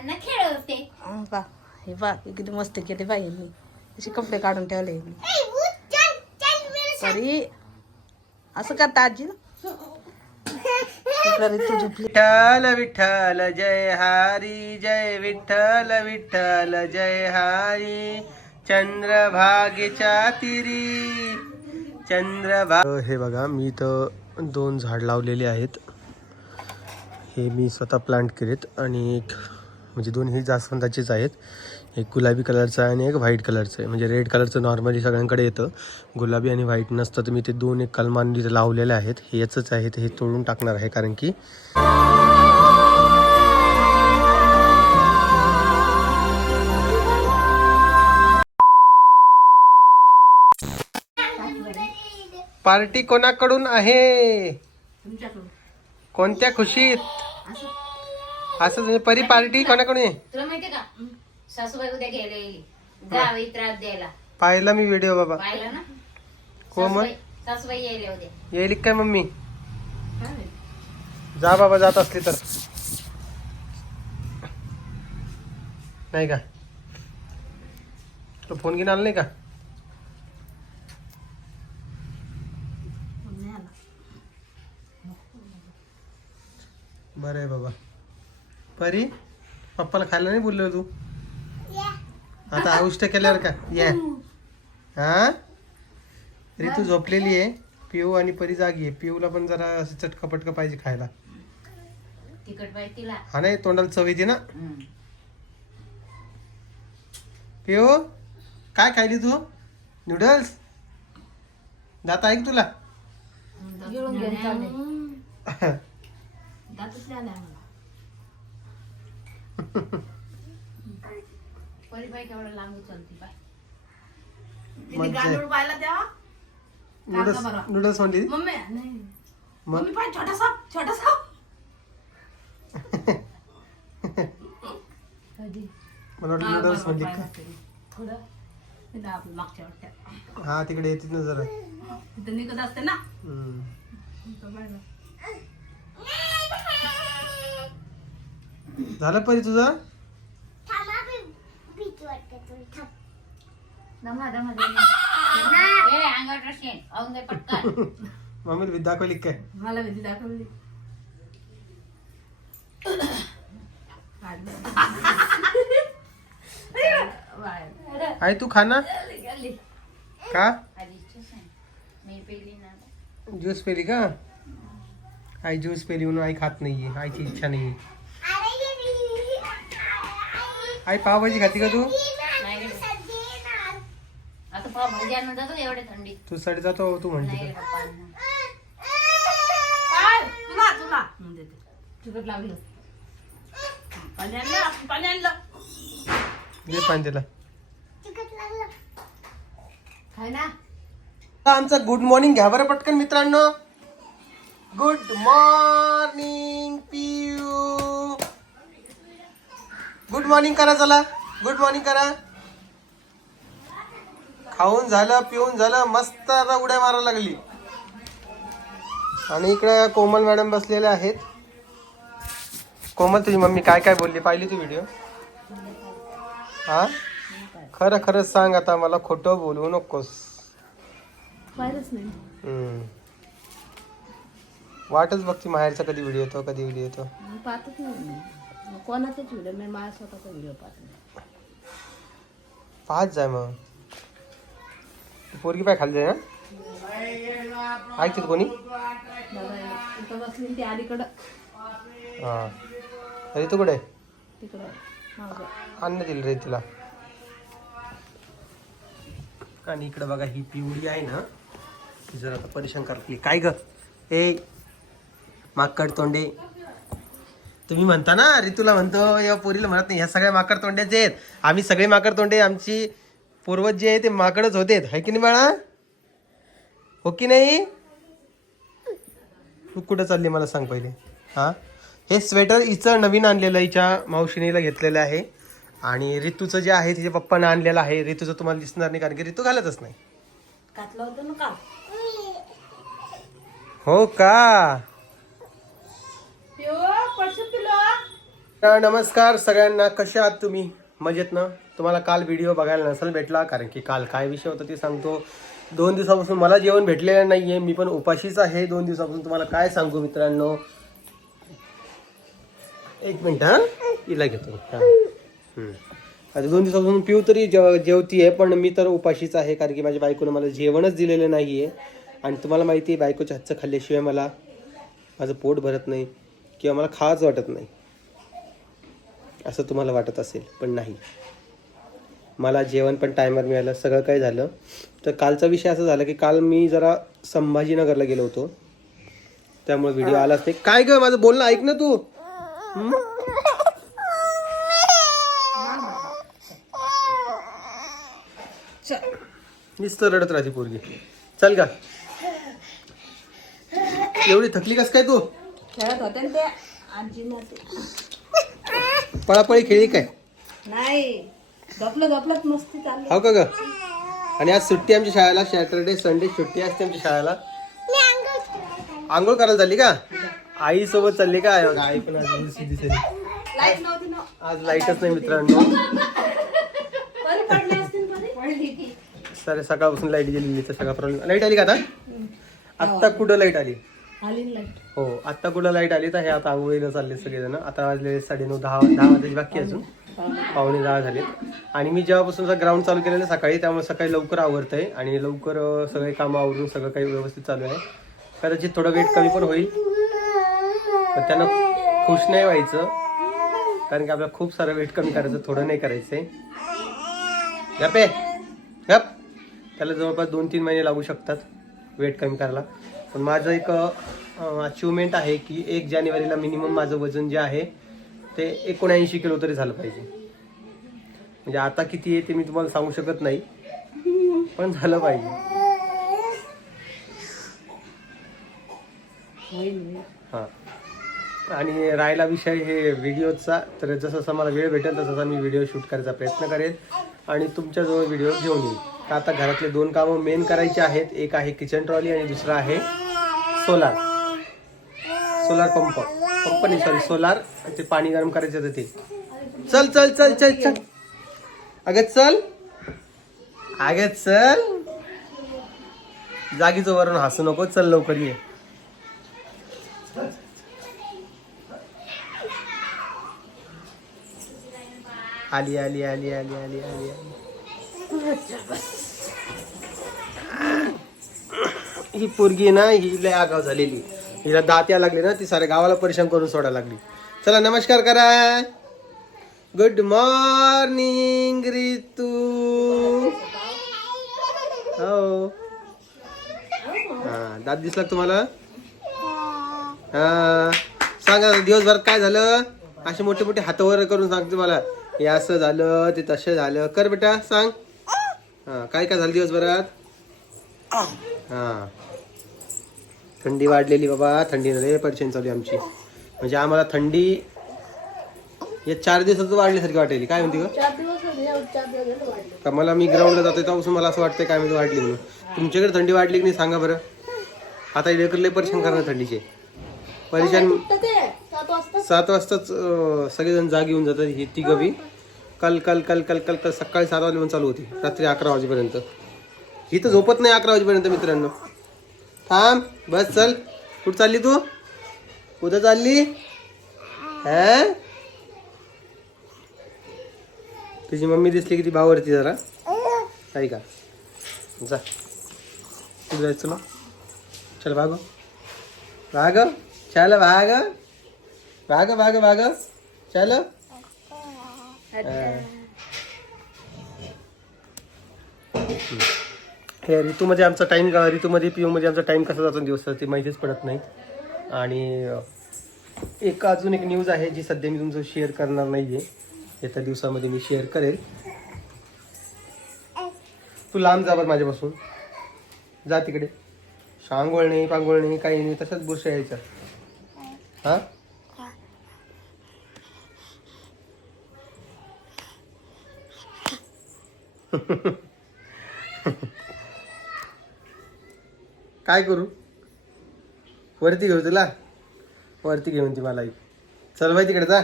मुलांना खेळवते. बा हे बा हे किती मस्त केले बाई मी असे कपडे काढून ठेवले तरी असं का ताजी विठ्ठल विठ्ठल जय हरी जय विठ्ठल विठ्ठल जय हरी. चंद्रभागेच्या तिरी चंद्रभाग हे बघा मी इथं दोन झाड लावलेले आहेत. हे मी स्वतः प्लांट केलेत आणि एक म्हणजे दोन्ही जास्वंदाचेच आहेत. एक गुलाबी कलरचं आहे आणि एक व्हाईट कलरचं आहे. म्हणजे रेड कलरचं नॉर्मली सगळ्यांकडे येतं. गुलाबी आणि व्हाईट नसतं तर मी ते दोन एक कलमान तिथे लावलेले आहेत. हे याचंच आहे ते हे तोडून टाकणार आहे कारण की पार्टी कोणाकडून आहे? कोणत्या खुशीत? असं म्हणजे परी पार्टी कोणाकडून आहे तुला माहितीये का? सासूबाई उद्या घ्यायला येईल जावे त्रास द्यायला. पाहिला मी व्हिडिओ बाबा. पाहिलं ना? कोमल सासूबाई सासूबाई यायला उद्या. येईल काय मम्मी? जा बाबा जात असली तर. नाही का? तो फ़ोन घेऊन आला नाही का? बरं आहे बाबा. परी पप्पाला खायला नाही बोललो तू? आता औष्ट केल्यावर का? या. हा? ऋतू झोपलेली आहे. पिऊ आणि परी जागी आहे. पिऊला पण जरा असं चटका पटका पाहिजे खायला. तिकट पाहिजे तिला. हा नाही तोंडाला चव येते ना. पिऊ काय खायली तू? नूडल्स? दात ऐक तुला? गिळून घेऊन चालले. दातच नाही आले आम्हाला. परिबाई केवढं लांब उचलती बाय. पाहिला तेव्हा नूडल्स नूडल्स म्हणली? मम्मी नाही. मग? मम्मी पाय छोटासा छोटासा. कधी? मला वाटलं नूडल्स म्हणली का? थोडं. तिथं आपलं मागच्या वाटत्या हा तिकडे येते ना जरा. तिथं निघत असते ना. हम्म. झालं परी तुझं? मम्मी दाखवली काय? मला भीती दाखवली. आई तू खा ना. गेली. का आधीच सांग मी पेली ना ज्यूस पेली का? आई ज्यूस पेली म्हणून आई खात नाहीये. आईची इच्छा नाहीये. आई पावभाजी खाती का तू? नाही रे. आता पाव भाजी आणून जातो थंडीत तू साठी जातो तू म्हणते. नाही रे तर. पप्पा काय? तुला तुला. म्हणून देते. तिखट लागलं. पाणी आणलं आपण पाणी आणलं दे पांजेला खाय ना? आमचं गुड मॉर्निंग घ्या बरं पटकन मित्रांनो. Good morning Piyu good morning करा चला. गुड मॉर्निंग करा. खाऊन झालं पिऊन झालं मस्त आता उड्या मारायला लागली. आणि इकडे कोमल मॅडम बसलेले आहेत. कोमल तुझी मम्मी काय काय बोलली? पाहिली तू व्हिडिओ हा? खरं खरंच सांग आता मला खोटं बोलवू नकोस. वाटच बघती माहेरचा कधी व्हिडिओ येतो कधी व्हिडिओ येतो. कोणाचाच व्हिडिओ मी माझ्या स्वतःचा व्हिडिओ पाहत नाही. पाहत जाय मग. ती पोरगी पाय खाली जाय ना ऐकते कोणी? बसली ती अलीकडं. हा. अरे तू कुठे? तिकडं. मागं. अन्न दिलं रे तुला. आणि इकडे बघा ही पिवळी आहे ना ती जर आता परेशान करतली काय ग? ए माकड तोंडे. तुम्ही म्हणता ना ऋतूला म्हणतो या पोरीला म्हणत नाही ह्या सगळ्या माकड तोंड्याचे आहेत. आम्ही सगळे माकड तोंडे आमची पूर्वज जे आहे ते माकडच होते है की नाही बाळा? हो की नाही? तू कुठं चालली मला सांग पहिले. हा? हे स्वेटर हिचं नवीन आणलेलं हिच्या मावशिनीला घेतलेलं आहे. आणि ऋतूचं जे आहे तिच्या पप्पानं आणलेलं आहे. ऋतूचं तुम्हाला दिसणार नाही कारण की ऋतू घालतच नाही. हो का पिओ पडशील पिलो तर नमस्कार. सगळ्यांना कशा आहात तुम्ही? मजेत ना? तुम्हाला काल व्हिडिओ बघायला नसेल भेटला कारण की काल काय विषय होता ते सांगतो. दोन दिवसापासून मला जेवण भेटलेलं नाहीये. मी पण उपाशीच आहे. दोन दिवसापासून तुम्हाला काय सांगू मित्रांनो? एक मिनिट हा? इला घेतो. आता दोन दिवसापासून पिऊ तरी जेव जेवती आहे पण मी तर उपाशीच आहे कारण की माझ्या बायकोनं मला जेवणच दिलेलं नाही आहे आणि तुम्हाला माहिती आहे बायकोच्या हातचं खाल्ल्याशिवाय मला माझं पोट भरत नाही किंवा मला खाच वाटत नाही. असं तुम्हाला वाटत असेल पण नाही. मला जेवण पण टायमर मिळालं सगळं काही झालं. तर कालचा विषय असा झाला की काल मी जरा संभाजीनगरला गेलो होतो. त्यामुळे व्हिडिओ आलाच नाही. काय ग माझं बोलणं ऐक ना तू. नुसतं रडत राहते पोरगी. चल का एवढी थकली कस काय तू? खेळत होते पळापळी खेळली काय? नाही. झोपलं झोपलत मस्ती चालली हो का ग? आणि आज सुट्टी आमच्या शाळेला सॅटरडे संडे सुट्टी असते आमच्या शाळेला. आंघोळ करायला चालली का? आई सोबत चालली का? आई पण आज दिवशी दिसेल लाइट नव्हती ना. आज लाईटच नाही मित्रांनो. बरी पडली असतील बरी. पडली की सर सकाळपासून लाइट गेलेली तर सगळा प्रॉब्लेम लाइट आली का आता? आत्ता कुठं लाइट आली? आली ना हो आत्ता कुठं लाइट आली तर हे आता आंघोळीला चालले सगळेजण. आता वाजले साडेनऊ दहा दहा वाजायची बाकी आहे अजून. पावणे दहा झाले आणि मी जेव्हापासून ग्राउंड चालू केलेलं ना सकाळी त्यामुळे सकाळी लवकर आवरत आहे आणि लवकर अं, सगळे कामं आवरून सगळं काही व्यवस्थित चालू आहे. कदाचित थोडं वेट कमी पण होईल. पण त्यांना खुश नाही व्हायचं. कारण की आपल्याला खूप सारं वेट कमी करायचं थोडं नाही करायचं आहे गपे गप त्याला जवळपास दोन तीन महिने लागू शकतात वेट कमी करायला. पण माझं एक अचिव्हमेंट आहे की एक जानेवारीला मिनिमम माझं वजन जे आहे ते एकोणऐंशी किलो तरी झालं पाहिजे. म्हणजे आता किती आहे ते मी तुम्हाला सांगू शकत नाही पण झालं पाहिजे. हां. आणि राहिला विषय हे व्हिडिओचा तर जसं जसा मला वेळ भेटेल तसं तसा मी व्हिडिओ शूट करायचा प्रयत्न करेल आणि तुमच्याजवळ व्हिडिओ घेऊन येईल. तर आता घरातले दोन कामं मेन करायचे आहेत. एक आहे किचन ट्रॉली आणि दुसरं आहे सोलार सोलार पंप पंप नाही सॉरी सोलार ते पाणी गरम करायचं होतं ते. चल चल चल चल चल. अगं चल. अगं चल. जागीचं वरून हसू नको. चल लवकर ये. आली आली आली आली आली आली आली. ही पोरगी ना ही लय आगाव झालेली. हिला दात या लागली ना ती साऱ्या गावाला परेशान करून सोडायला लागली. चला नमस्कार करा. Good morning Ritu. हो. हा दात दिसला तुम्हाला? हा. सांगा दिवसभरात काय झालं? असे मोठे मोठे हातवर करून सांगते मला हे असं झालं ते तसं झालं. कर बेटा सांग. हा काय काय झालं दिवसभरात? हा. थंडी वाढलेली बाबा थंडीनं लय परेशान चालू आहे आमची. म्हणजे आम्हाला थंडी या चार दिवसात वाढल्यासारखी वाटेल काय म्हणते. का मला मी ग्राउंडला जातो तेव्हापासून मला असं वाटतंय काय म्हणजे वाढली म्हणून. तुमच्याकडे थंडी वाढली की नाही सांगा बरं. आता लय परेशान करणार थंडीचे. परेशान वाजता? सात वाजताच अं, सगळेजण जाग येऊन जातात ही ती गवी. काल काल काल काल काल काल सकाळी सात वाजेपर्यंत चालू होती रात्री अकरा वाजेपर्यंत. ही तर झोपत नाही अकरा वाजेपर्यंत मित्रांनो. थांब बस चल. कुठं चालली तू? कुठं चालली? हा. तुझी मम्मी दिसली की ती भावरती जरा? काही का? जा. कुठं जायचं तुला चल भागो भाग चल भाग भाग भाग भाग. चलो हे. ऋतूमध्ये आमचा टाईम ऋतूमध्ये पिऊमध्ये आमचा टाईम कसा जातो दिवस ते माहितीच पडत नाही. आणि एक अजून एक न्यूज आहे जी सध्या मी तुमचं शेअर करणार नाही आहे येत्या दिवसामध्ये मी शेअर करेल. तू लांब जा बरं माझ्यापासून. जा तिकडे. शांगोळ नाही पांगोळ नाही काही नाही तसंच बुरशा यायचं हां? काय करू? वरती घेऊ तुला? वरती घेऊन ती मला चल बाई तिकडे जा.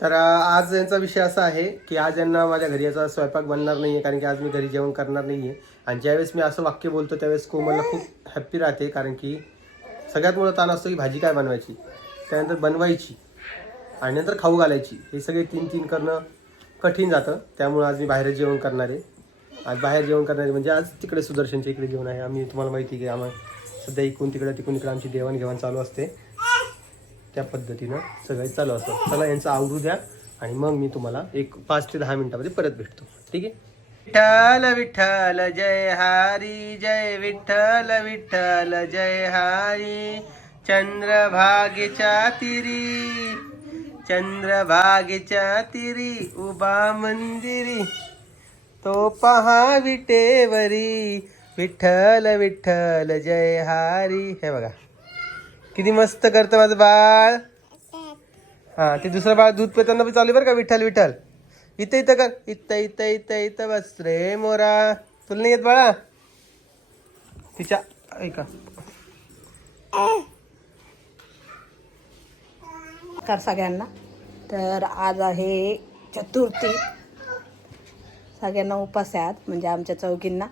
तर आज यांचा विषय असा आहे की आज यांना माझ्या घरी याचा स्वयंपाक बनणार नाही आहे कारण की आज मी घरी जेवण करणार नाही आहे आणि ज्यावेळेस मी असं वाक्य बोलतो त्यावेळेस कोमलला खूप हॅप्पी राहते कारण की सगळ्यात मोठा ताण असतो की भाजी काय बनवायची? त्यानंतर बनवायची आणि नंतर खाऊ घालायची. हे सगळे तीन तीन करणं कठीण जातं. त्यामुळे आज मी बाहेर जेवण करणार आहे. आज बाहेर जेवण करणार म्हणजे आज तिकडे सुदर्शनच्या इकडे जेवण आहे. आम्ही तुम्हाला माहिती आहे की आम्हाला सध्या इकडून तिकडे तिकडून इकडे आमची देवाणघेवाण चालू असते. त्या पद्धतीनं सगळं चालू असतं. चला यांचं आवडू द्या आणि मग मी तुम्हाला एक पाच ते दहा मिनिटामध्ये परत भेटतो. ठीक आहे? विठ्ठल विठ्ठल जय हरी जय विठ्ठल विठ्ठल जय हरी. चंद्रभागेच्या तिरी. चंद्रभागेच्या तिरी उभा मंदिरी तो पहा विटेवरी विठ्ठल विठ्ठल जय हारी हे बघा. किती मस्त करतं माझं बाळ. हा ते दुसरं बाळ दूध पिताना पण चालू आहे बरं का विठ्ठल विठ्ठल. इथं इथं कर. इथं इथं इथं इथं बस रे मोरा. तुला नाही येत बाळा? तिच्या ऐका. नमस्कार सगळ्यांना. तर आज आहे चतुर्थी. सगळ्यांना उपास आहे आज म्हणजे आमच्या चौकींना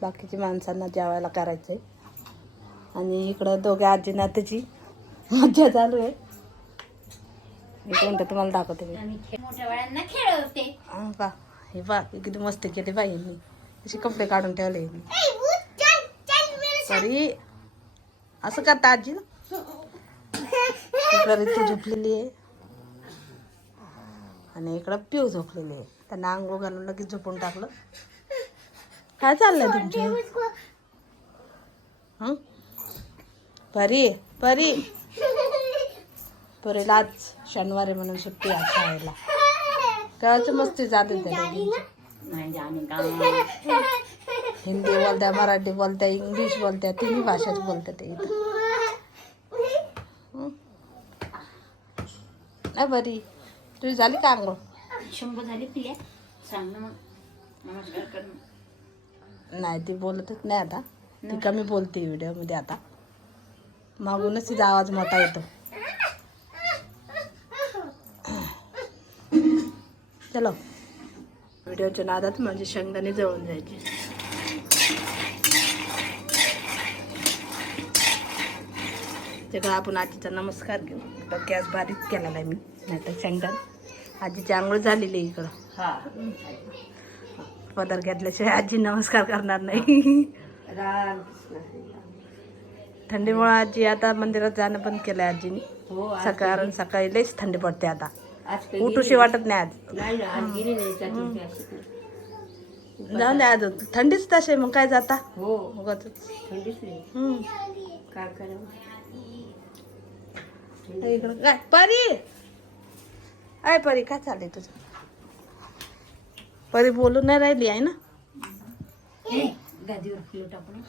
बाकीच्या माणसांना जेवायला करायचं आहे आणि इकडं दोघे आजी नातीची मज्जा चालू आहे. मी कोणतं तुम्हाला दाखवते मी. हा का हे बा किती मस्त केले बाई मी असे कपडे काढून ठेवले मी तरी असं करता आजी ना? इकडं ऋतू झोपलेली आहे? आणि इकडं पिऊ झोपलेली आहे. त्यांना आंघोळ घालून लगेच झोपून टाकलं. काय चाललंय तुमचं? परी परी. परीला आज शनिवारी म्हणून सुट्टी आज शाळेला. काय मस्ती जाते हिंदी बोलत्या मराठी बोलत्या इंग्लिश बोलत्या तिन्ही भाषाच बोलत्या ते इथं. नाही बरी. तुझी झाली का आंघोळ? शंभर झाली पिल्या. सांग ना मग. नमस्कार कर मग. नाही ती बोलतच नाही आता. ती कमी बोलते व्हिडिओमध्ये आता. मागूनच तिचा आवाज मोठा येतो. चलो. व्हिडिओच्या नादात माझी शेंगदाणे जळून जायची. तेव्हा आपण आजीचा नमस्कार घेऊ तर गॅस बारीक केलेला आहे मी नाहीतर शेंगदाण. आजीची आंघोळ झालेली आहे इकडं. हा. पदर घेतल्याशिवाय आजी नमस्कार करणार नाही. थंडीमुळे आजी आता मंदिरात जाणं बंद केलंय आजीने. हो सकाळ सकाळी लईच थंडी पडते आता. उठूशी वाटत नाही आज. नाही गेली नाही आज. थंडीच तसे मग काय जाता? हो. थंडीच नाही. काय तर इकडं काय परी? परी काय चाललंय तुझं? परी बोलून नाही राहिली आहे ना?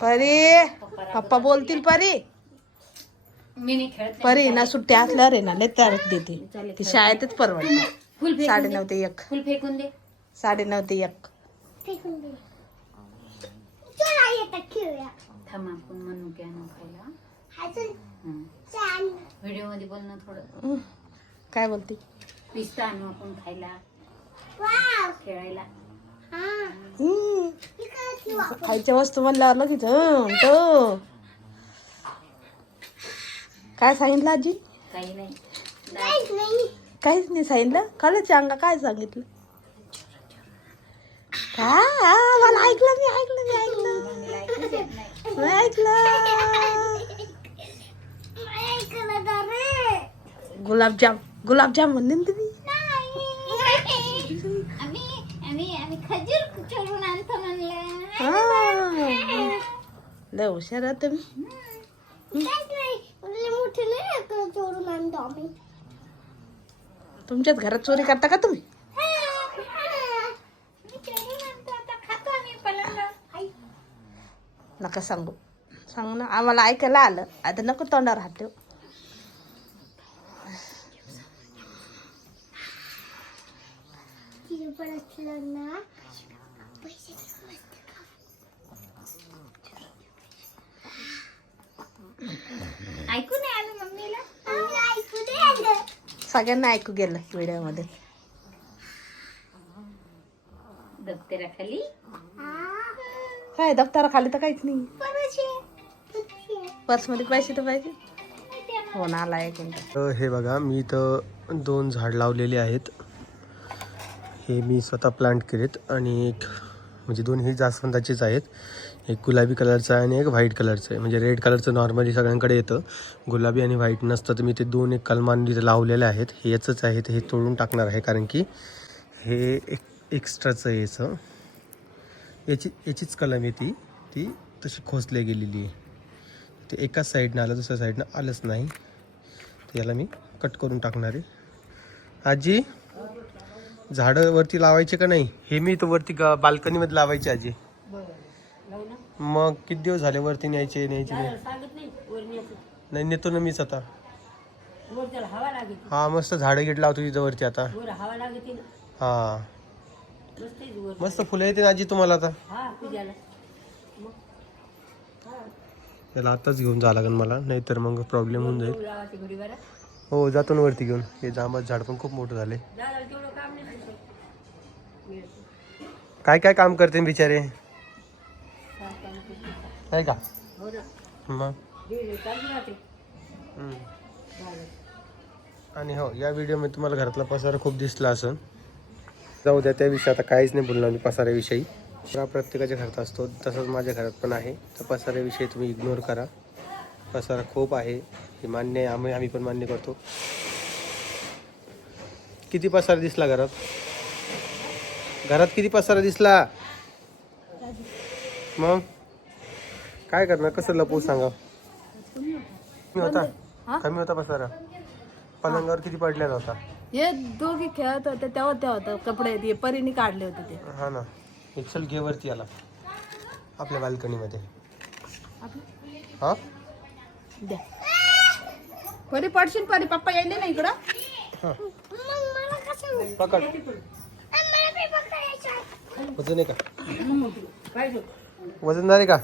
परी पप्पा बोलतील परी? मी नाही खेळत नाही. परी ना सुट्ट्या असल्यावर आहे ना लय तारीख देते. ती शाळेतच परवडते. फुल फेकून साडे दे. नऊ ते एक. फुल फेकून दे. साडे नऊ ते एक. थांब आपण म्हणू खायला. व्हिडिओमध्ये बोल ना थोडं. काय बोलते? पिस्ता आणू आपण खायला खेळायला. हं. खायच्या वस्तू म्हणल्यावर लगेच हं, तो. काय सांगितलं आजी? काही नाही. नाही. काहीच नाही सांगितलं? कालच अंगा काय सांगितलं? हा, मला ऐकलं मी ऐकलं मी ऐकलं. मी ऐकलं. गुलाबजाम गुलाबजाम म्हणले ना तुम्ही लय हुशार आहात तुम्ही. तुमच्याच घरात चोरी करता का तुम्ही? नका सांगू. सांगू ना आम्हाला ऐकायला आलं. आता नको तोंडावर हात ठेव. ऐकू नाही आलं मम्मीला सगळ्यांना ऐकू गेलं व्हिडिओमध्ये दप्तराखाली काय दप्तरा खाली तर काहीच नाही पर्समध्ये पैसे तर पाहिजे हो ना आला एक तर हे बघा मी इथं दोन झाड लावलेले आहेत. हे मी स्वतः प्लांट केलेत आणि एक म्हणजे दोन हे जास्वंदाचेच आहेत. एक गुलाबी कलरचं आहे आणि एक व्हाईट कलरचं आहे. म्हणजे रेड कलरचं नॉर्मली सगळ्यांकडे येतं. गुलाबी आणि व्हाईट नसतं तर मी ते दोन एक कलमान तिथे लावलेले आहेत. हे याचंच आहे ते हे तोडून टाकणार आहे कारण की हे एक एक्स्ट्राचं आहे याचं. याची याचीच कलम आहे ती. ती तशी खोचली गेलेली आहे. ते एकाच साईडनं आलं दुसऱ्या साईडनं आलंच नाही. तर याला मी कट करून टाकणार आहे. आजी झाडं वरती लावायचे का नाही? हे मी तो वरती ग बाल्कनीमध्ये लावायचे आजी. मग किती दिवस झाले वरती न्यायचे न्यायचे नाही नाही नेतो ना मीच आता. हा मस्त झाडं गिट लावतो तिथं वरती आता. हा. मस्त फुलं येते ना आजी तुम्हाला आता. त्याला आताच घेऊन जावं लागेल मला नाहीतर मग प्रॉब्लेम होऊन जाईल. हो जातो ना वरती घेऊन. हे जांबाचं झाड पण खूप मोठं झाले काय काय काम करते बिचारे? काय का? मग? आणि हो या व्हिडिओमध्ये तुम्हाला घरातला पसारा खूप दिसला असं जाऊ द्या त्याविषयी आता काहीच नाही बोलणार मी पसाऱ्याविषयी. पसारा प्रत्येकाच्या घरात असतो तसंच माझ्या घरात पण आहे. तर पसाऱ्याविषयी तुम्ही इग्नोर करा. पसारा खूप आहे. हे मान्य आहे. आम्ही आम्ही पण मान्य करतो. किती पसारा दिसला घरात? घरात किती पसारा दिसला? मग? काय करणार? कसं लपवू सांगा कमी होता. कमी होता पसारा. पलंगावर किती पडलेला होता हे दोघे खेळत होते तेव्हा तेव्हा होतं. कपडे ते परीने काढले होते ते. हा ना. एक चल घे वरती आला आपल्या बाल्कनीमध्ये. हा? द्या. परी पडशील परी. पप्पा यायले ना इकडं. पकड. वजन आहे का? वजनदार आहे का?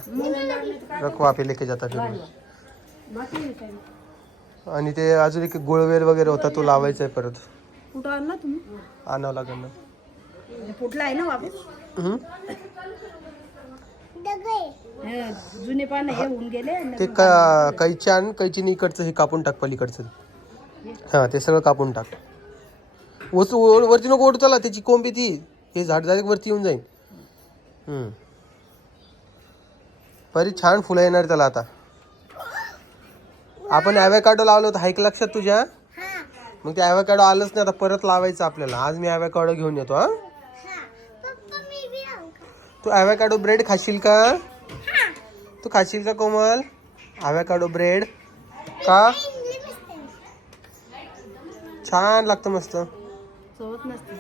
रखो आपे लेके जाता फिरून आणि ते अजून एक गुळवेल वगैरे होता तो लावायचा आहे परत. कुठं आणला तुम्ही? आणावं लागेल ना. हे फुटला आहे ना वापस? हम्म? हे जुने पानं हे होऊन गेले आणि ते का कैची आण कैचीने इकडचं हे कापून टाक पलीकडचं. हां? ते सगळं कापून टाक. वरती नको ओढू चला त्याची कोंबी ती. हे झाड डायरेक्ट वरती येऊन जाईल परी छान फुलं येणार त्याला आता. आपण ॲव्हॅकाडो लावलं होतं हाईक लक्षात तुझ्या? मग ते ॲव्हॅकाडो आलंच नाही आता परत लावायचं आपल्याला. आज मी ॲव्हॅकाडो घेऊन येतो हा? तू ॲव्हॅकाडो ब्रेड खाशील का? तू खाशील का कोमल? ॲव्हॅकाडो ब्रेड का? छान लागतं मस्त. चवत नसते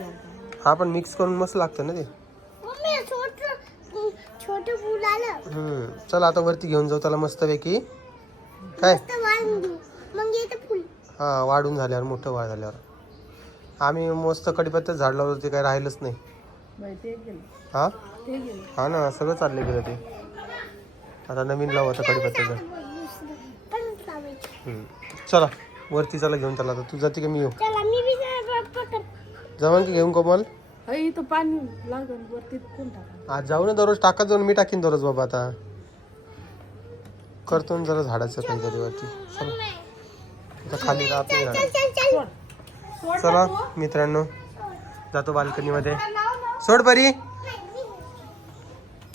हा पण मिक्स करून मस्त लागतं ना ते. छोट फुल आलं. हम्म चल आता वरती घेऊन जाऊ त्याला काय? मग येतं फुल. हा वाढून झाल्यावर मोठं वाढ झाल्यावर. आम्ही मस्त कडीपत्त्यात झाड लावलं ते काय राहिलंच नाही. बाई, ते गेलं. हा? ते गेलं. हा ना सगळं चाललं गेलं ते. आता नवीन लावू आता कडीपत्त्याचं. चला वरती चला घेऊन चला आता. तू जाते का मी येऊ? जमन की घेऊन कोमल? अय, इथं पाणी लागल वरती कोण टाका आज जाऊ ना दररोज टाकत जाऊन मी टाकीन दररोज बाबा आता. करतो ना जरा झाडाचं काहीतरी वरती. चला. आता खाली राहत नाही झाड. चल मित्रांनो जातो बाल्कनीमध्ये. सोड परी.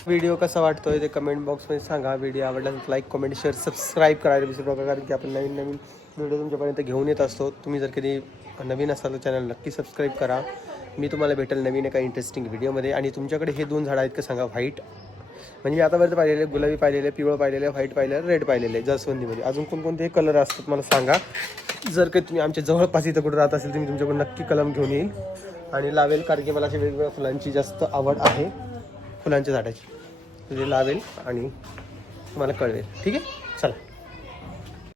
व्हिडिओ कसा वाटतोय ते कमेंट बॉक्समध्ये सांगा. व्हिडिओ आवडला तर लाईक कमेंट शेअर सबस्क्राईब करायला विसरू नका कारण की आपण नवीन नवीन व्हिडिओ तुमच्यापर्यंत घेऊन येत असतो. तुम्ही जर कधी नवीन असाल तर चॅनल नक्की सबस्क्राईब करा. मी तुम्हाला भेटेल नवीन एका इंटरेस्टिंग व्हिडिओमध्ये आणि तुमच्याकडे हे दोन झाडं आहेत का सांगा व्हाईट म्हणजे मी आतापर्यंत पाहिलेले गुलाबी पाहिलेले पिवळं पाहिलेले व्हाईट पाहिलेले रेड पाहिलेले जसवंदीमध्ये. अजून कोणकोणते कलर असतात मला सांगा. जर काही तुम्ही आमच्या जवळपास इथं कुठं राहत असेल तर मी तुमच्याकडून नक्की कलम घेऊन येईल. आणि लावेल कारण की मला अशा वेगवेगळ्या फुलांची जास्त आवड आहे. फुलांच्या झाडाची. ते लावेल आणि तुम्हाला कळवेल. ठीक आहे?